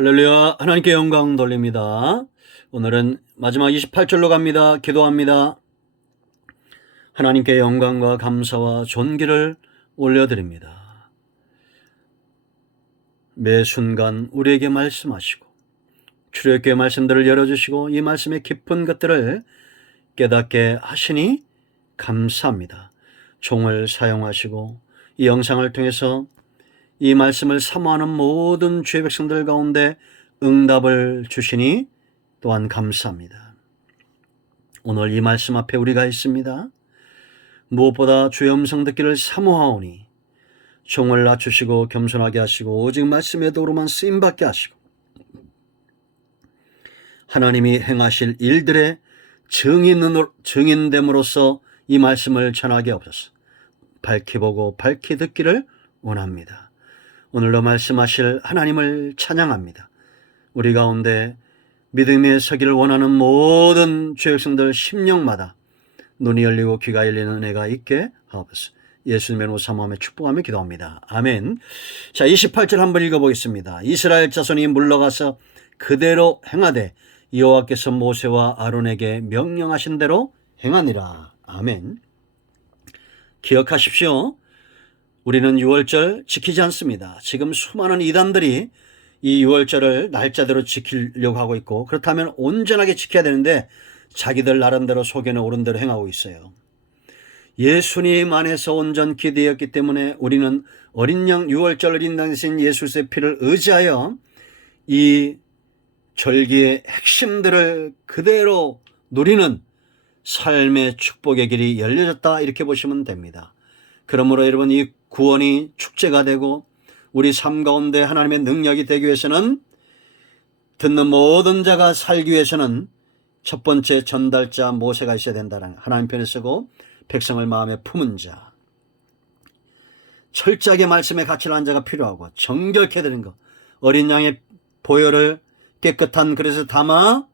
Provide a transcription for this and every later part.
할렐루야, 하나님께 영광 돌립니다. 오늘은 마지막 28절로 갑니다. 기도합니다. 하나님께 영광과 감사와 존귀를 올려드립니다. 매 순간 우리에게 말씀하시고 출애굽기의 말씀들을 열어주시고 이 말씀의 깊은 것들을 깨닫게 하시니 감사합니다. 종을 사용하시고 이 영상을 통해서 이 말씀을 사모하는 모든 주의 백성들 가운데 응답을 주시니 또한 감사합니다. 오늘 이 말씀 앞에 우리가 있습니다. 무엇보다 주의 음성 듣기를 사모하오니 종을 낮추시고 겸손하게 하시고 오직 말씀의 도로만 쓰임받게 하시고 하나님이 행하실 일들의 증인됨으로써 이 말씀을 전하게 하옵소서. 밝히 보고 밝히 듣기를 원합니다. 오늘도 말씀하실 하나님을 찬양합니다. 우리 가운데 믿음에 서기를 원하는 모든 주의 백성들 심령마다 눈이 열리고 귀가 열리는 은혜가 있게 하옵소서. 예수님의 이름으로 사모하며 축복하며 기도합니다. 아멘. 자, 28절 한번 읽어보겠습니다. 이스라엘 자손이 물러가서 그대로 행하되 여호와께서 모세와 아론에게 명령하신 대로 행하니라. 아멘. 기억하십시오. 우리는 유월절 지키지 않습니다. 지금 수많은 이단들이 이 유월절을 날짜대로 지키려고 하고 있고 그렇다면 온전하게 지켜야 되는데 자기들 나름대로 속에는 옳은 대로 행하고 있어요. 예수님 안에서 온전히 되었기 때문에 우리는 어린 양 유월절을 인도하신 예수의 피를 의지하여 이 절기의 핵심들을 그대로 누리는 삶의 축복의 길이 열려졌다 이렇게 보시면 됩니다. 그러므로 여러분 이 구원이 축제가 되고 우리 삶 가운데 하나님의 능력이 되기 위해서는 듣는 모든 자가 살기 위해서는 첫 번째 전달자 모세가 있어야 된다는 하나님 편에 서고 백성을 마음에 품은 자, 철저하게 말씀의 가치를 한 자가 필요하고 정결케 되는 것, 어린 양의 보혈을 깨끗한 그릇에 담아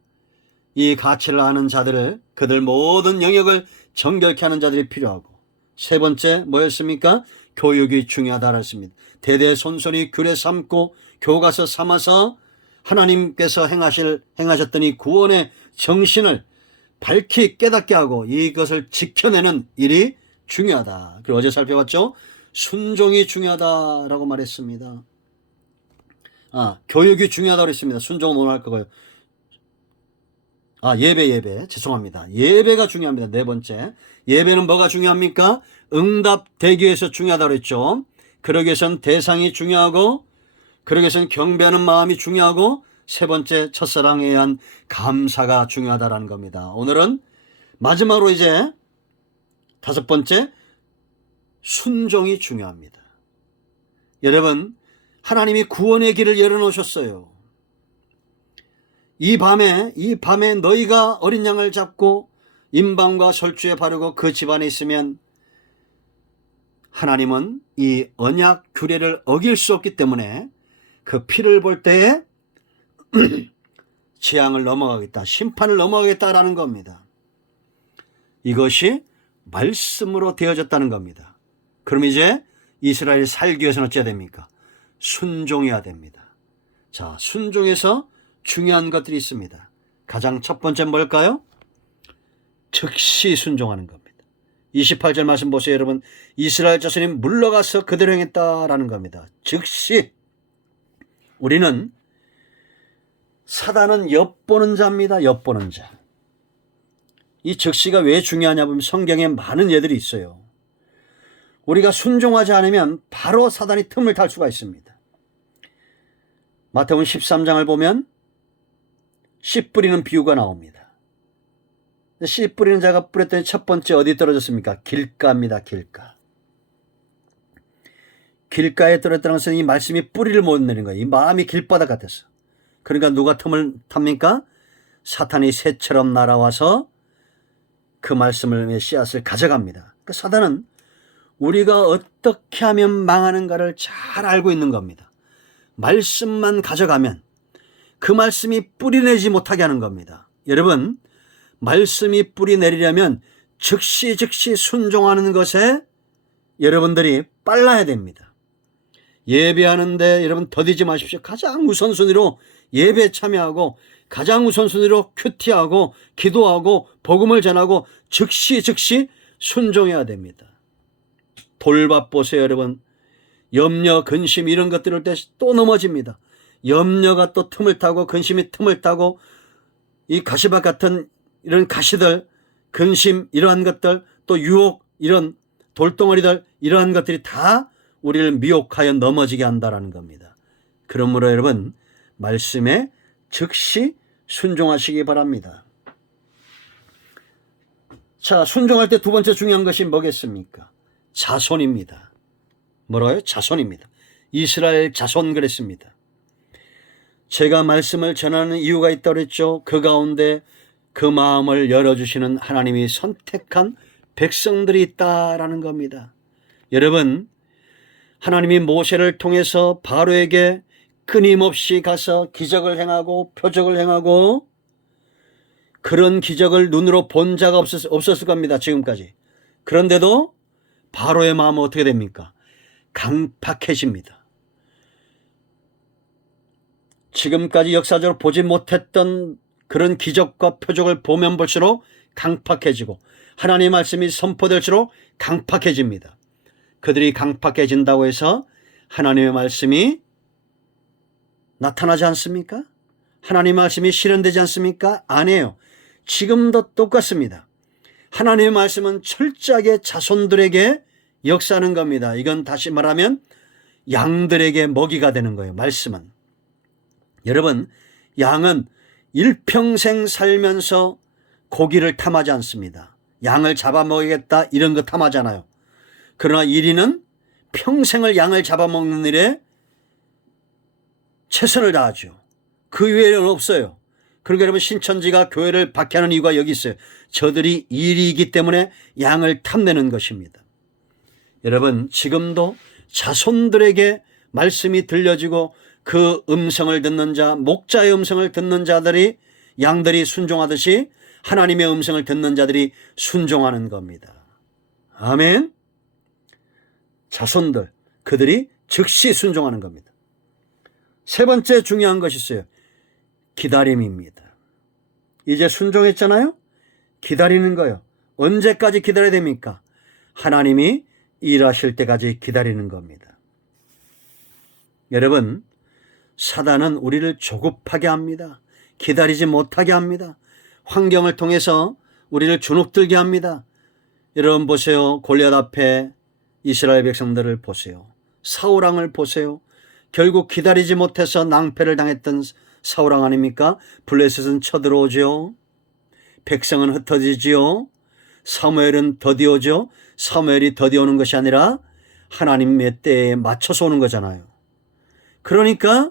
이 가치를 아는 자들을 그들 모든 영역을 정결케 하는 자들이 필요하고 세 번째 뭐였습니까? 교육이 중요하다고 했습니다. 대대손손이 규례 삼고 교과서 삼아서 하나님께서 행하셨던 이 구원의 정신을 밝히 깨닫게 하고 이것을 지켜내는 일이 중요하다. 그리고 어제 살펴봤죠? 순종이 중요하다라고 말했습니다. 교육이 중요하다고 했습니다. 순종은 오늘 할 거고요. 예배. 죄송합니다. 예배가 중요합니다. 네 번째. 예배는 뭐가 중요합니까? 응답되기 위해서 중요하다고 했죠. 그러기 위해서는 대상이 중요하고, 그러기 위해서는 경배하는 마음이 중요하고, 세 번째 첫사랑에 의한 감사가 중요하다라는 겁니다. 오늘은 마지막으로 이제 다섯 번째 순종이 중요합니다. 여러분, 하나님이 구원의 길을 열어놓으셨어요. 이 밤에 너희가 어린 양을 잡고 임방과 설주에 바르고 그 집안에 있으면 하나님은 이 언약 규례를 어길 수 없기 때문에 그 피를 볼 때에 재앙을 넘어가겠다, 심판을 넘어가겠다라는 겁니다. 이것이 말씀으로 되어졌다는 겁니다. 그럼 이제 이스라엘이 살기 위해서는 어찌해야 됩니까? 순종해야 됩니다. 자, 순종에서 중요한 것들이 있습니다. 가장 첫 번째 뭘까요? 즉시 순종하는 겁니다. 28절 말씀 보세요, 여러분. 이스라엘 자손이 물러가서 그대로 행했다라는 겁니다. 즉시. 우리는 사단은 엿보는 자입니다. 엿보는 자. 이 즉시가 왜 중요하냐 보면 성경에 많은 예들이 있어요. 우리가 순종하지 않으면 바로 사단이 틈을 탈 수가 있습니다. 마태복음 13장을 보면 씨 뿌리는 비유가 나옵니다. 씨 뿌리는 자가 뿌렸더니 첫 번째 어디 떨어졌습니까? 길가입니다. 길가. 길가에 떨어졌다는 것은 이 말씀이 뿌리를 못 내는 거예요. 이 마음이 길바닥 같았어. 그러니까 누가 틈을 탑니까? 사탄이 새처럼 날아와서 그 말씀의 씨앗을 가져갑니다. 그러니까 사단은 우리가 어떻게 하면 망하는가를 잘 알고 있는 겁니다. 말씀만 가져가면 그 말씀이 뿌리내지 못하게 하는 겁니다. 여러분, 말씀이 뿌리내리려면 즉시 순종하는 것에 여러분들이 빨라야 됩니다. 예배하는데 여러분 더디지 마십시오. 가장 우선순위로 예배에 참여하고 가장 우선순위로 큐티하고 기도하고 복음을 전하고 즉시 순종해야 됩니다. 돌밥 보세요 여러분. 염려, 근심 이런 것들을 때 또 넘어집니다. 염려가 또 틈을 타고 근심이 틈을 타고 이 가시밭 같은 이런 가시들, 근심 이러한 것들, 또 유혹 이런 돌덩어리들 이러한 것들이 다 우리를 미혹하여 넘어지게 한다는 겁니다. 그러므로 여러분 말씀에 즉시 순종하시기 바랍니다. 자, 순종할 때 두 번째 중요한 것이 뭐겠습니까? 자손입니다. 뭐라고요? 자손입니다. 이스라엘 자손 그랬습니다. 제가 말씀을 전하는 이유가 있다고 했죠. 그 가운데 그 마음을 열어주시는 하나님이 선택한 백성들이 있다라는 겁니다. 여러분, 하나님이 모세를 통해서 바로에게 끊임없이 가서 기적을 행하고 표적을 행하고 그런 기적을 눈으로 본 자가 없었을 겁니다. 지금까지. 그런데도 바로의 마음은 어떻게 됩니까? 강팍해집니다. 지금까지 역사적으로 보지 못했던 그런 기적과 표적을 보면 볼수록 강팍해지고 하나님의 말씀이 선포될수록 강팍해집니다. 그들이 강팍해진다고 해서 하나님의 말씀이 나타나지 않습니까? 하나님의 말씀이 실현되지 않습니까? 아니에요. 지금도 똑같습니다. 하나님의 말씀은 철저하게 자손들에게 역사하는 겁니다. 이건 다시 말하면 양들에게 먹이가 되는 거예요. 말씀은. 여러분, 양은 일평생 살면서 고기를 탐하지 않습니다. 양을 잡아먹겠다 이런 거 탐하잖아요. 그러나 이리는 평생을 양을 잡아먹는 일에 최선을 다하죠. 그 외에는 없어요. 그러니까 여러분 신천지가 교회를 박해하는 이유가 여기 있어요. 저들이 일이기 때문에 양을 탐내는 것입니다. 여러분 지금도 자손들에게 말씀이 들려지고 그 음성을 듣는 자, 목자의 음성을 듣는 자들이 양들이 순종하듯이 하나님의 음성을 듣는 자들이 순종하는 겁니다. 아멘. 자손들, 그들이 즉시 순종하는 겁니다. 세 번째 중요한 것이 있어요. 기다림입니다. 이제 순종했잖아요. 기다리는 거예요. 언제까지 기다려야 됩니까? 하나님이 일하실 때까지 기다리는 겁니다. 여러분, 사단은 우리를 조급하게 합니다. 기다리지 못하게 합니다. 환경을 통해서 우리를 주눅들게 합니다. 여러분 보세요. 골리앗 앞에 이스라엘 백성들을 보세요. 사울왕을 보세요. 결국 기다리지 못해서 낭패를 당했던 사울왕 아닙니까? 블레셋은 쳐들어오죠. 백성은 흩어지지요. 사무엘은 더디오죠. 사무엘이 더디오는 것이 아니라 하나님의 때에 맞춰서 오는 거잖아요. 그러니까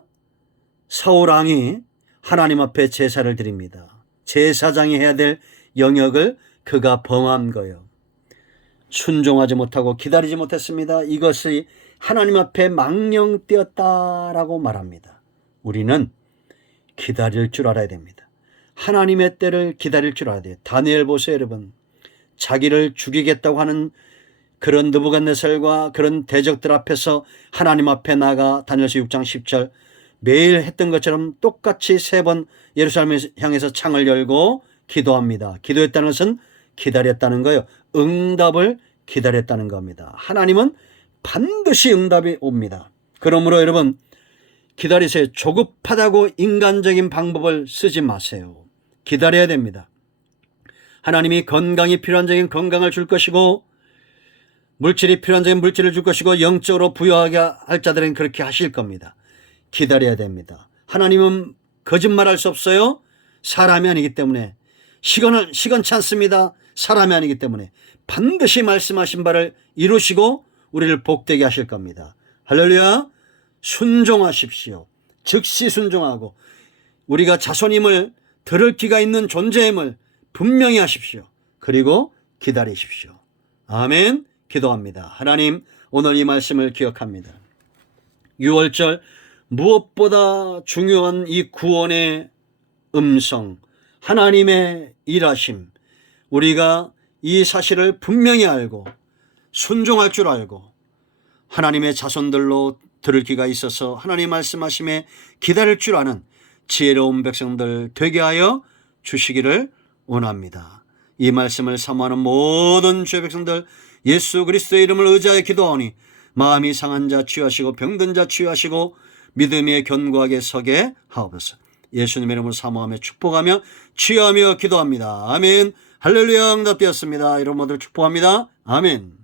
사울왕이 하나님 앞에 제사를 드립니다. 제사장이 해야 될 영역을 그가 범한 거예요. 순종하지 못하고 기다리지 못했습니다. 이것이 하나님 앞에 망령되었다라고 말합니다. 우리는 기다릴 줄 알아야 됩니다. 하나님의 때를 기다릴 줄 알아야 돼요. 다니엘 보세요 여러분. 자기를 죽이겠다고 하는 그런 느부갓네살과 그런 대적들 앞에서 하나님 앞에 나가 다니엘서 6장 10절 매일 했던 것처럼 똑같이 3번 예루살렘을 향해서 창을 열고 기도합니다. 기도했다는 것은 기다렸다는 거예요. 응답을 기다렸다는 겁니다. 하나님은 반드시 응답이 옵니다. 그러므로 여러분 기다리세요. 조급하다고 인간적인 방법을 쓰지 마세요. 기다려야 됩니다. 하나님이 건강이 필요한 자에겐 건강을 줄 것이고 물질이 필요한 자에겐 물질을 줄 것이고 영적으로 부여하게 할 자들은 그렇게 하실 겁니다. 기다려야 됩니다. 하나님은 거짓말할 수 없어요. 사람이 아니기 때문에 시건치 않습니다. 사람이 아니기 때문에 반드시 말씀하신 바를 이루시고 우리를 복되게 하실 겁니다. 할렐루야. 순종하십시오. 즉시 순종하고 우리가 자손임을 들을 귀가 있는 존재임을 분명히 하십시오. 그리고 기다리십시오. 아멘. 기도합니다. 하나님 오늘 이 말씀을 기억합니다. 6월절 무엇보다 중요한 이 구원의 음성, 하나님의 일하심, 우리가 이 사실을 분명히 알고 순종할 줄 알고 하나님의 자손들로 들을 귀가 있어서 하나님 말씀하심에 기다릴 줄 아는 지혜로운 백성들 되게 하여 주시기를 원합니다. 이 말씀을 사모하는 모든 주의 백성들 예수 그리스도의 이름을 의지하여 기도하오니 마음이 상한 자 치유하시고 병든 자 치유하시고 믿음에 견고하게 서게 하옵소서. 예수님의 이름으로 사모하며 축복하며 치유하며 기도합니다. 아멘. 할렐루야. 응답되었습니다. 여러분 모두 축복합니다. 아멘.